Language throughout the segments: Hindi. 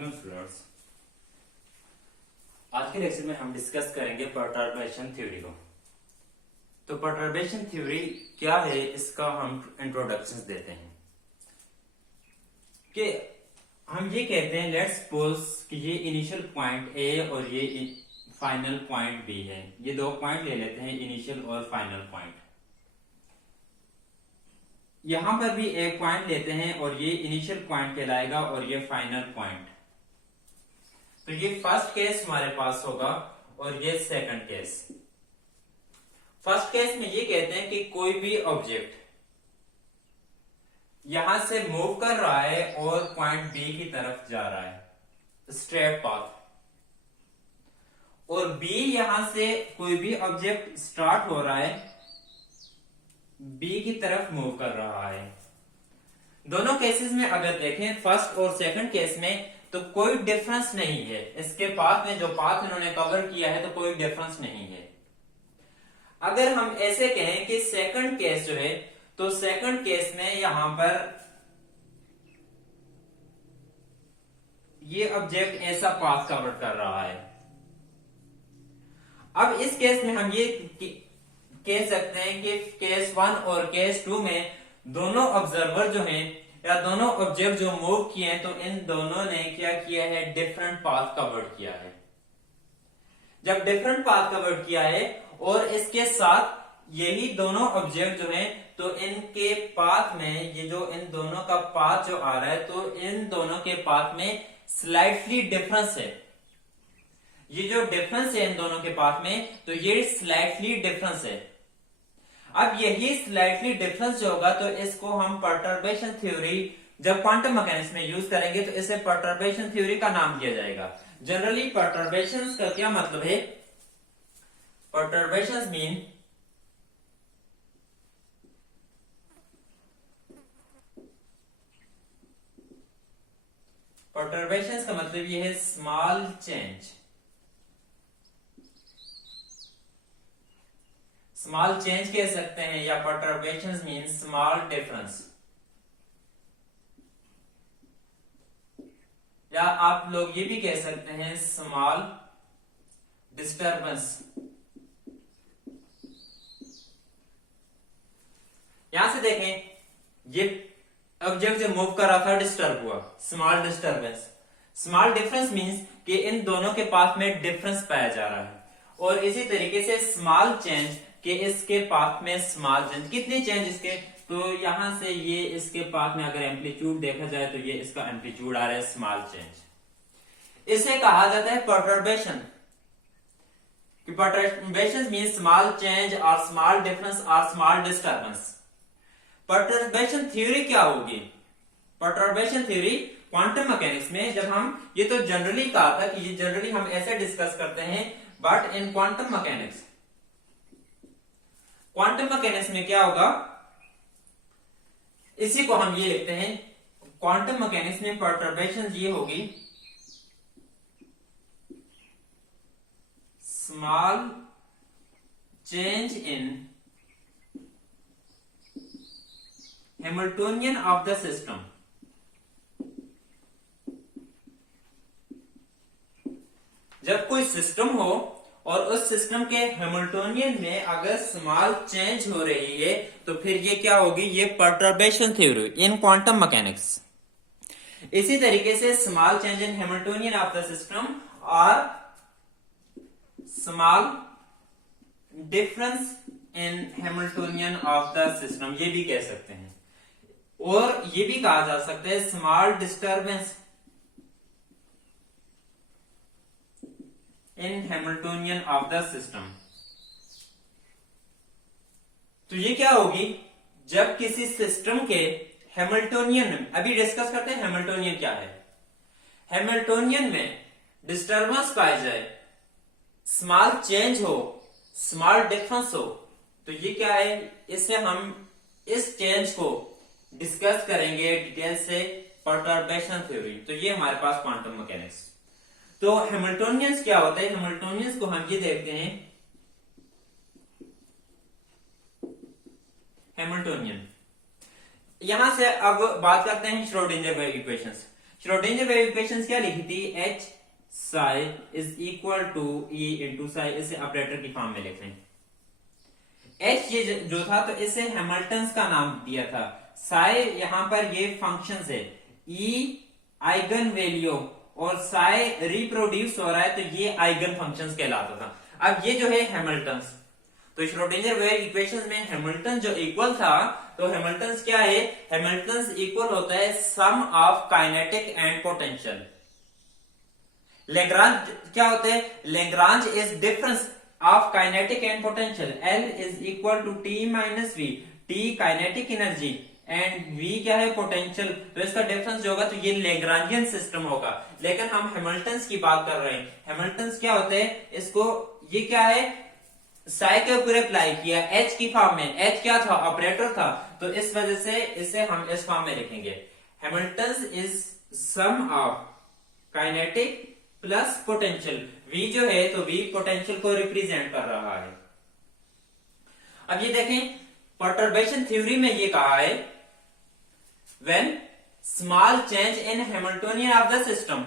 वालेकुम स्टूडेंट्स। आज के लेक्चर में हम डिस्कस करेंगे परटर्बेशन थ्योरी को। तो परटर्बेशन थ्योरी क्या है, इसका हम इंट्रोडक्शन देते हैं कि हम ये कहते हैं, लेट्स सपोज कि ये इनिशियल पॉइंट ए और ये फाइनल पॉइंट बी है। ये दो पॉइंट ले लेते हैं, इनिशियल और फाइनल पॉइंट। यहां पर भी एक पॉइंट लेते हैं और ये इनिशियल पॉइंट कहलाएगा और ये फाइनल पॉइंट। तो ये फर्स्ट केस हमारे पास होगा और ये सेकंड केस। फर्स्ट केस में ये कहते हैं कि कोई भी ऑब्जेक्ट यहां से मूव कर रहा है और पॉइंट बी की तरफ जा रहा है, स्ट्रेट पाथ। और बी यहां से कोई भी ऑब्जेक्ट स्टार्ट हो रहा है, बी की तरफ मूव कर रहा है। दोनों केसेस में अगर देखें, फर्स्ट और सेकंड केस में, तो कोई डिफरेंस नहीं है। इसके पाथ में जो पाथ इन्होंने कवर किया है, तो कोई डिफरेंस नहीं है। अगर हम ऐसे कहें कि सेकंड केस जो है, तो सेकंड केस में यहां पर ये ऑब्जेक्ट ऐसा पाथ कवर कर रहा है। अब इस केस में हम ये कह सकते हैं कि केस 1 और केस 2 में दोनों ऑब्जर्वर जो हैं या दोनों ऑब्जेक्ट जो मूव किए हैं, तो इन दोनों ने क्या किया है, डिफरेंट पाथ कवर्ड किया है। जब डिफरेंट पाथ कवर्ड किया है और इसके साथ यही दोनों ऑब्जेक्ट जो हैं, तो इनके पाथ में ये जो इन दोनों का पाथ जो आ रहा है, तो इन दोनों के पाथ में स्लाइटली डिफरेंस है। ये जो डिफरेंस है इन दोनों के पाथ में, तो ये स्लाइटली डिफरेंस है। अब यही स्लाइटली डिफरेंस जो होगा, तो इसको हम परटर्बेशन थ्योरी जब क्वांटम मैकेनिक्स में यूज करेंगे, तो इसे परटर्बेशन थ्योरी का नाम दिया जाएगा। जनरली परटर्बेशन का क्या मतलब है? परटर्बेशन मीन परटर्बेशन का मतलब ये है स्मॉल चेंज। स्मॉल चेंज कह सकते हैं, या परटर्बेशन मीन स्मॉल डिफरेंस, या आप लोग ये भी कह सकते हैं स्मॉल डिस्टर्बेंस। यहां से देखें, ये ऑब्जेक्ट जो मूव कर रहा था डिस्टर्ब हुआ, small disturbance. Small difference means कि इन दोनों के पाथ में डिफरेंस पाया जा रहा है। और इसी तरीके से स्मॉल चेंज कि इसके पाथ में स्मॉल चेंज। कितनी चेंज इसके? तो यहां से ये इसके पाथ में अगर एम्पलीट्यूड देखा जाए, तो ये इसका एम्पलीट्यूड आ रहा है, स्मॉल चेंज। इसे कहा जाता है perturbation. Perturbation means small change और स्मॉल डिफरेंस और स्मॉल डिस्टर्बेंस। परटर्बेशन थ्योरी क्या होगी? परटर्बेशन थ्योरी क्वांटम मैकेनिक्स में, जब हम ये तो जनरली कहा था कि ये जनरली हम ऐसे डिस्कस करते हैं, but in quantum mechanics, quantum mechanics में क्या होगा, इसी को हम ये लिखते हैं। क्वांटम मैकेनिक्स में परटर्बेशन ये होगी small change in Hamiltonian of the system. जब कोई सिस्टम हो और उस सिस्टम के हैमिल्टोनियन में अगर स्मॉल चेंज हो रही है, तो फिर ये क्या होगी, ये perturbation theory in quantum mechanics. इसी तरीके से small change in Hamiltonian of the system और small difference in Hamiltonian of the system, ये भी कह सकते हैं। और ये भी कहा जा सकता है small disturbance in Hamiltonian of the system. तो ये क्या होगी, जब किसी सिस्टम के हैमिल्टोनियन में, अभी डिस्कस करते हैं हैमिल्टोनियन क्या है। हैमिल्टोनियन में डिस्टर्बेंस पाई जाए, स्मॉल चेंज हो, स्मॉल डिफरेंस हो, तो ये क्या है, इससे हम इस चेंज को डिस्कस करेंगे डिटेल से, परटर्बेशन थ्योरी। तो ये हमारे पास क्वांटम मैकेनिक्स। तो हैमिल्टोनियंस क्या होता है? हैमिल्टोनियंस को हम ये देखते हैं, हैमिल्टोनियन। यहां से अब बात करते हैं Schrodinger equations. Schrodinger wave equations क्या लिखी थी, H psi is equal to E into psi, इसे ऑपरेटर की फॉर्म में लिख लें। एच ये जो था तो इसे हैमिल्टन का नाम दिया था, साई यहां पर ये फंक्शन है, ई आइगन वैल्यू और साई रिप्रोड्यूस हो रहा है तो ये आइगन फंक्शंस कहलाता था। अब ये जो है हैमिल्टन, तो श्रोडिंगर वेव इक्वेशन में हैमिल्टन जो इक्वल था, तो हैमिल्टन क्या है, हैमिल्टन इक्वल होता है sum of kinetic and potential. Lagrange क्या होते हैं, Lagrange is difference of kinetic and potential, L is equal to T minus V, T kinetic energy and V क्या है, पोटेंशियल, तो इसका डिफरेंस जो होगा तो ये लेग्रांजियन सिस्टम होगा। लेकिन हम हैमिल्टन की बात कर रहे हैं, हैमिल्टन क्या होते हैं, इसको ये क्या है, साई के ऊपर अप्लाई किया एच की फॉर्म में, एच क्या था, ऑपरेटर था, तो इस वजह से इसे हम इस फॉर्म में लिखेंगे, Hamilton is sum of kinetic plus potential, V जो है तो वी पोटेंशियल को रिप्रेजेंट कर रहा है। अब ये देखें, परटर्बेशन थ्योरी में ये कहा है when small change in Hamiltonian of the system,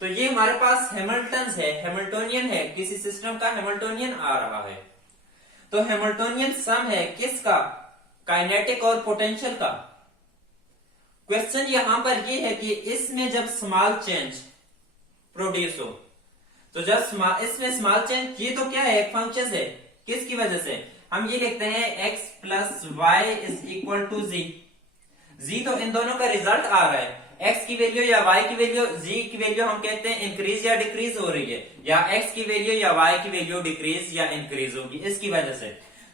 तो ये हमारे पास हैमिल्टन है, हैमिल्टोनियन है, किसी सिस्टम का हैमिल्टोनियन आ रहा है, तो हैमिल्टोनियन सम है किसका, काइनेटिक और पोटेंशियल का। क्वेश्चन यहां पर ये है कि इसमें जब स्मॉल चेंज प्रोड्यूस हो, तो जब इसमें स्मॉल चेंज, ये तो क्या है, एक फंक्शन है, किसकी वजह से, हम ये लिखते हैं x plus Y is equal to G, G तो इन दोनों का रिजल्ट आ रहा है, x की वैल्यू या y की वैल्यू, z की वैल्यू हम कहते हैं इंक्रीज या डिक्रीज हो रही है, या x की वैल्यू या y की वैल्यू डिक्रीज या इंक्रीज होगी इसकी वजह से।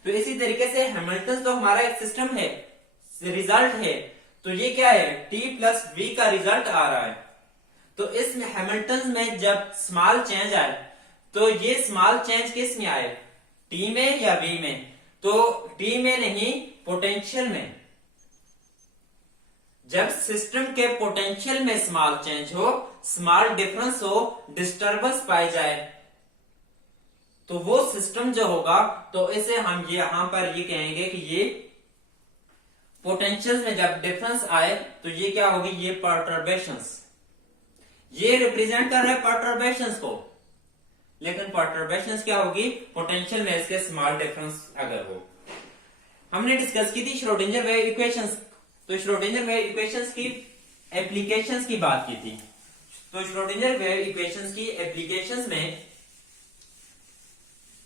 तो इसी तरीके से हैमिल्टन तो हमारा एक सिस्टम है, रिजल्ट है, तो ये क्या है, t प्लस v का रिजल्ट आ रहा है, तो इसमें हैमिल्टन में जब स्मॉल चेंज आए, तो ये स्मॉल चेंज किस में आए, टी में या वी में, तो टी में नहीं, पोटेंशियल में। जब सिस्टम के पोटेंशियल में स्मॉल चेंज हो, स्मॉल डिफरेंस हो, डिस्टर्बेंस पाई जाए, तो वो सिस्टम जो होगा तो इसे हम ये यहां पर ये कहेंगे कि ये पोटेंशियल में जब डिफरेंस आए तो ये क्या होगी, ये परटर्बेशंस, ये रिप्रेजेंट कर रहे हैं परटर्बेशंस को, लेकिन परटर्बेशंस क्या होगी, पोटेंशियल में इसके स्मॉल डिफरेंस अगर हो। हमने डिस्कस की थी श्रोडिंगर वेव इक्वेशंस, तो श्रोडिंगर वेव इक्वेशंस की एप्लीकेशंस की बात की थी, तो श्रोडिंगर वेव इक्वेशंस की एप्लीकेशंस में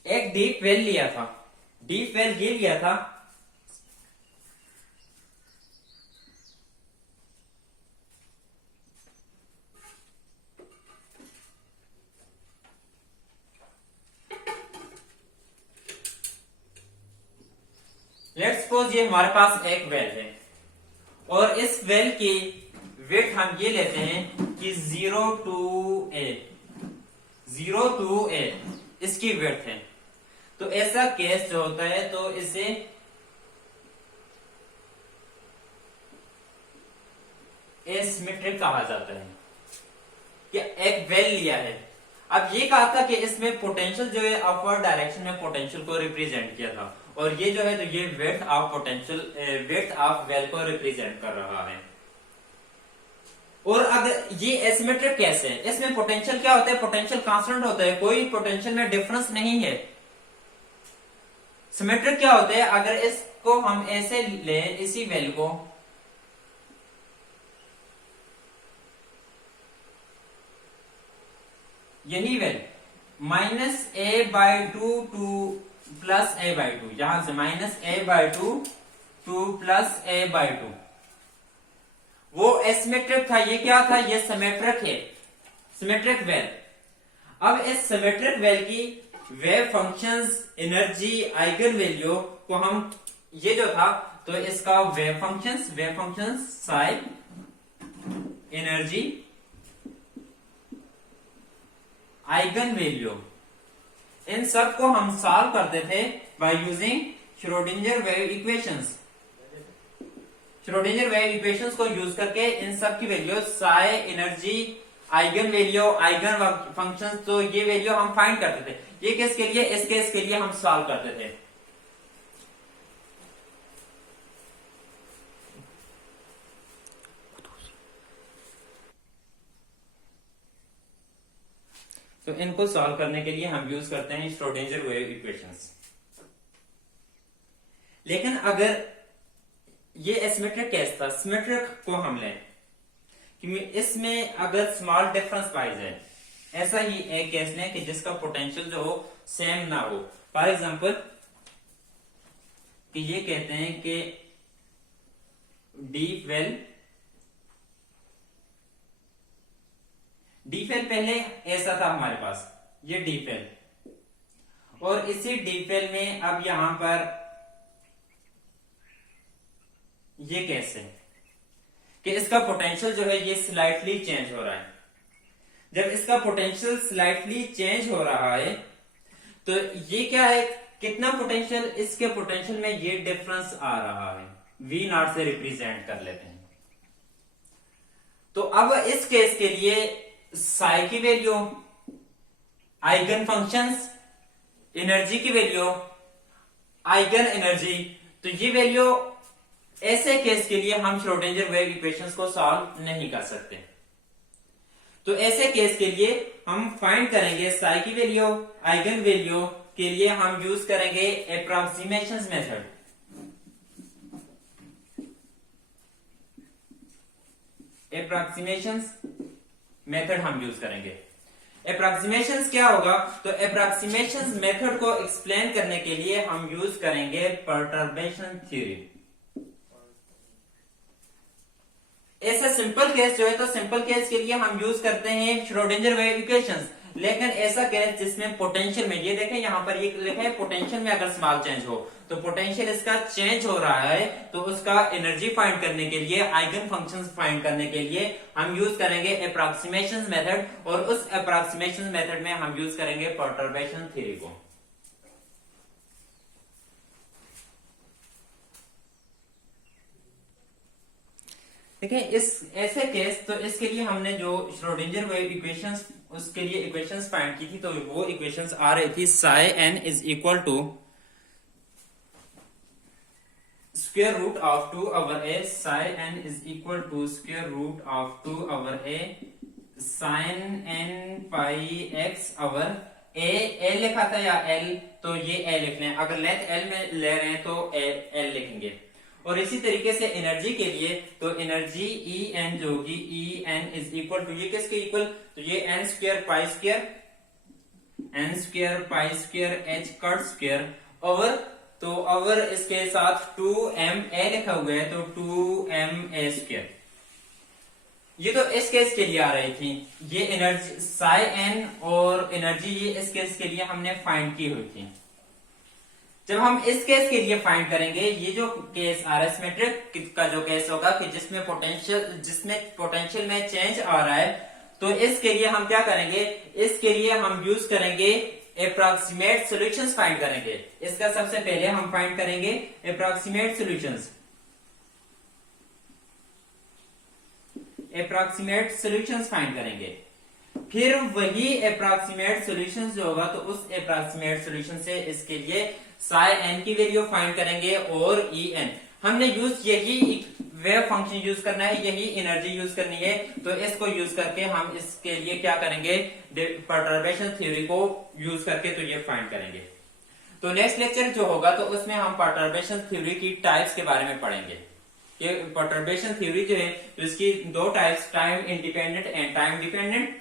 एक डीप वेल लिया था, डीप वेल ये लिया था, लेट्स सपोज ये हमारे पास एक वेल है और इस वेल की विड्थ हम ये लेते हैं कि 0 to a इसकी विड्थ है, तो ऐसा केस जो होता है तो इसे एसिमेट्रिक कहा जाता है, कि एक वेल लिया है। अब ये कहा था कि इसमें पोटेंशियल जो है अपवर्ड डायरेक्शन में पोटेंशियल को रिप्रेजेंट किया था, और ये जो है तो ये width of potential, width of well को रिप्रेजेंट कर रहा है। और अगर ये एसिमेट्रिक कैसे है, इसमें पोटेंशियल क्या होता है, पोटेंशियल कांस्टेंट होता है, कोई पोटेंशियल में डिफरेंस नहीं है। सिमेट्रिक क्या होता है, अगर इसको हम ऐसे लें, इसी वेल को यही वेल -a/2 टू +a/2, यहां से -a/2 टू +a/2, वो एसिमेट्रिक था, ये क्या था, ये सिमेट्रिक है, सिमेट्रिक वेल। अब इस सिमेट्रिक वेल की wave functions, energy, eigen value को हम, ये जो था तो इसका wave functions psi, energy, eigen value, इन सब को हम सॉल्व करते थे by using Schrodinger wave equations. Schrodinger wave equations को यूज करके इन सब की value, psi, energy, eigen value, eigen functions, तो ये वैल्यू हम फाइंड करते थे। ये किसके लिए, इस केस के लिए हम सॉल्व करते थे। तो इनको सॉल्व करने के लिए हम यूज करते हैं श्रोडिंगर वेव इक्वेशंस। लेकिन अगर ये एसिमेट्रिक केस था, सिमेट्रिक को हम लें कि इसमें अगर स्मॉल डिफरेंस पाई जाए, ऐसा ही एक केस लें कि जिसका पोटेंशियल जो हो सेम ना हो। फॉर एग्जांपल कि ये कहते हैं कि डी फेल पहले ऐसा था हमारे पास, ये डी फेल, और इसी डी फेल में अब यहां पर ये कैसे कि इसका पोटेंशियल जो है ये स्लाइटली चेंज हो रहा है। जब इसका पोटेंशियल स्लाइटली चेंज हो रहा है तो ये क्या है, कितना पोटेंशियल, इसके पोटेंशियल में ये डिफरेंस आ रहा है, वी नॉट से रिप्रेजेंट कर लेते हैं। तो अब इस केस के लिए साई की वैल्यू, आइगन फंक्शंस, एनर्जी की वैल्यू, आइगन एनर्जी, तो ये वैल्यू ऐसे केस के लिए हम श्रोडिंगर वेव इक्वेशंस को सॉल्व नहीं कर सकते। तो ऐसे केस के लिए हम फाइंड करेंगे साई की वैल्यू, आइगन वैल्यू के लिए हम यूज करेंगे एप्रोक्सीमेशन मेथड। एप्रोक्सीमेशन मेथड हम यूज करेंगे। एप्रोक्सीमेशन क्या होगा, तो एप्रोक्सीमेशन मेथड को एक्सप्लेन करने के लिए हम यूज करेंगे परटर्बेशन थ्योरी। ऐसा सिंपल केस जो है, तो सिंपल केस के लिए हम यूज करते हैं श्रोडिंगर वेव इक्वेशंस। लेकिन ऐसा केस जिसमें पोटेंशियल में, ये देखें यहां पर ये लिखा है पोटेंशियल में अगर स्मॉल चेंज हो, तो पोटेंशियल इसका चेंज हो रहा है, तो उसका एनर्जी फाइंड करने के लिए, आइगन फंक्शंस फाइंड करने के लिए हम यूज करेंगे एप्रोक्सीमेशन मेथड, और उस एप्रोक्सीमेशन मेथड में हम यूज करेंगे परटर्बेशन थ्योरी को। देखिए इस ऐसे केस, तो इसके लिए हमने जो श्रोडिंगर वेव इक्वेशंस, उसके लिए इक्वेशंस फाइंड की थी, तो वो इक्वेशंस आ रही थी psi n is equal to square root of 2 over a, psi n is equal to square root of 2 over a sine n pi x over a लिखा था या एल, तो ये ए लिख लें, अगर लेंथ एल में ले रहे हैं तो एल लिखेंगे। और इसी तरीके से एनर्जी के लिए, तो एनर्जी ई एन जो होगी, E n is equal to, ये किसके इक्वल, तो ये n square pi square h cut square over, तो ओवर इसके साथ 2m a लिखा हुआ है, तो 2m a स्क्वायर। ये तो इस केस के लिए आ रही थी, ये एनर्जी साई एन और एनर्जी ये इस केस के लिए हमने फाइंड की हुई थी। जब हम इस केस के लिए फाइंड करेंगे, ये जो केस एसिमेट्रिक का जो केस होगा कि जिसमें पोटेंशियल में चेंज आ रहा है, तो इसके लिए हम क्या करेंगे, इसके लिए हम यूज करेंगे एप्रोक्सीमेट सॉल्यूशंस फाइंड करेंगे। इसका सबसे पहले हम फाइंड करेंगे approximate solutions. Approximate solutions find करेंगे, फिर वही एप्रोक्सीमेट सॉल्यूशंस जो होगा, तो उस एप्रोक्सीमेट सॉल्यूशन से इसके लिए साई एन की वैल्यू फाइंड करेंगे, और ई एन हमने यूज यही वेव फंक्शन यूज करना है, यही एनर्जी यूज करनी है, तो इसको यूज करके हम इसके लिए क्या करेंगे, परटर्बेशन थ्योरी को यूज करके तो ये फाइंड करेंगे। तो नेक्स्ट लेक्चर जो होगा, तो उसमें हम परटर्बेशन थ्योरी की टाइप्स के बारे में पढ़ेंगे। ये परटर्बेशन थ्योरी जो है, तो इसकी दो types, time independent and time dependent.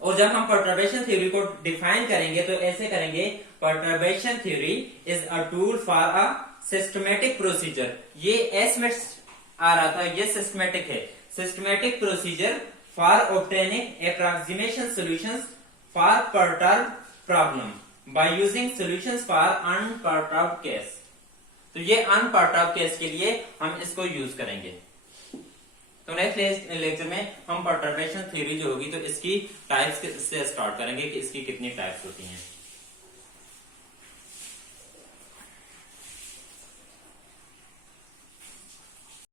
और जब हम परटर्बेशन थ्योरी को डिफाइन करेंगे, तो ऐसे करेंगे, perturbation theory is a tool for a systematic procedure. ये एस में आ रहा था, ये सिस्टमेटिक है, systematic procedure for obtaining approximation solutions for perturb problem by using solutions for unperturbed case. तो ये अनपर्टर्ब्ड केस के लिए हम इसको यूज करेंगे। तो नेक्स्ट लेक्चर में हम परटर्बेशन थ्योरी जो होगी, तो इसकी टाइप्स से स्टार्ट करेंगे कि इसकी कितनी टाइप्स होती हैं।